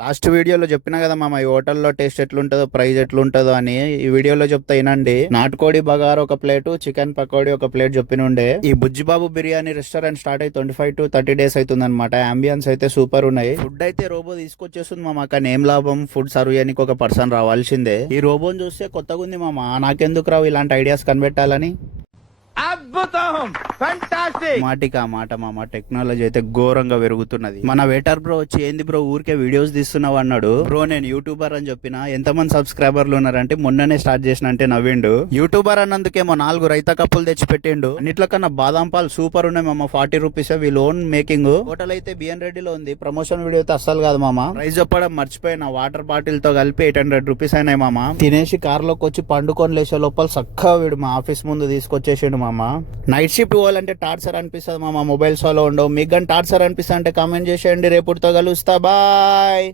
Last వీడియోలో చెప్పినా కదా మామ, ఈ హోటల్లో టేస్ట్ ఎట్లుంటుందో, ప్రైస్ ఎట్లుంటుందో అని. ఈ వీడియోలో చెప్తా వినండి. నాటుకోడి బగారు ఒక ప్లేటు, చికెన్ పకోడీ ఒక ప్లేట్ చెప్పినుండే. ఈ బుజ్జిబాబు బిర్యానీ రెస్టారెంట్ స్టార్ట్ అయ్యి 25 to 30 days అవుతుంది అనమాట. అంబియన్స్ అయితే సూపర్ ఉన్నాయి. ఫుడ్ అయితే రోబో తీసుకొచ్చేస్తుంది మామ. కానీ ఏం లాభం, ఫుడ్ సర్వ్ చేయడానికి ఒక పర్సన్ రావాల్సిందే. ఈ రోబోని చూస్తే కొత్తగా ఉంది మామ. నాకెందుకు రావు ఇలాంటి ఐడియాస్ కనిపెట్టాలని. అద్భుతం, ఫంటాస్టిక్. మాటికా మాట మామ, టెక్నాలజీ అయితే ఘోరంగా పెరుగుతున్నది. మన వెయిటర్ బ్రో వచ్చి ఏంది బ్రో ఊరికే వీడియోస్ తీస్తున్నావు అన్నాడు. బ్రో నేను యూట్యూబర్ అని చెప్పిన. ఎంతమంది సబ్స్క్రైబర్లు ఉన్నారంటే మొన్ననే స్టార్ట్ చేసిన అంటే నవ్విండు. యూట్యూబర్ అన్నందుకేమో 4 రైతా కప్పులు తెచ్చి పెట్టిండు. అన్నిట్లకన్నా బాదాం పాలు సూపర్ ఉన్నాయి మామ. 40 రూపీస్ వీళ్ళు ఓన్ మేకింగ్. హోటల్ అయితే బిఎన్ రెడ్డిలో ఉంది. ప్రమోషన్ వీడియో అయితే అస్సలు కాదు మామ. ప్రైస్ చెప్పడం మర్చిపోయిన. వాటర్ బాటిల్ తో కలిపి 800 రూపీస్ అయినాయి మామ. తినేసి కార్ లోకి వచ్చి పండుకొని లేచే లోపల చక్కగా వీడు మా ఆఫీస్ ముందు తీసుకొచ్చేసిండు మామ. నైట్ షిఫ్ట్ పోవాలంటే టార్చర్ అనిపిస్తుంది మామ. మొబైల్స్ లో ఉండవు. మీకు కానీ టార్చర్ అనిపిస్తా అంటే కామెంట్ చేసేయండి. రేపుతో కలుస్తా, బాయ్.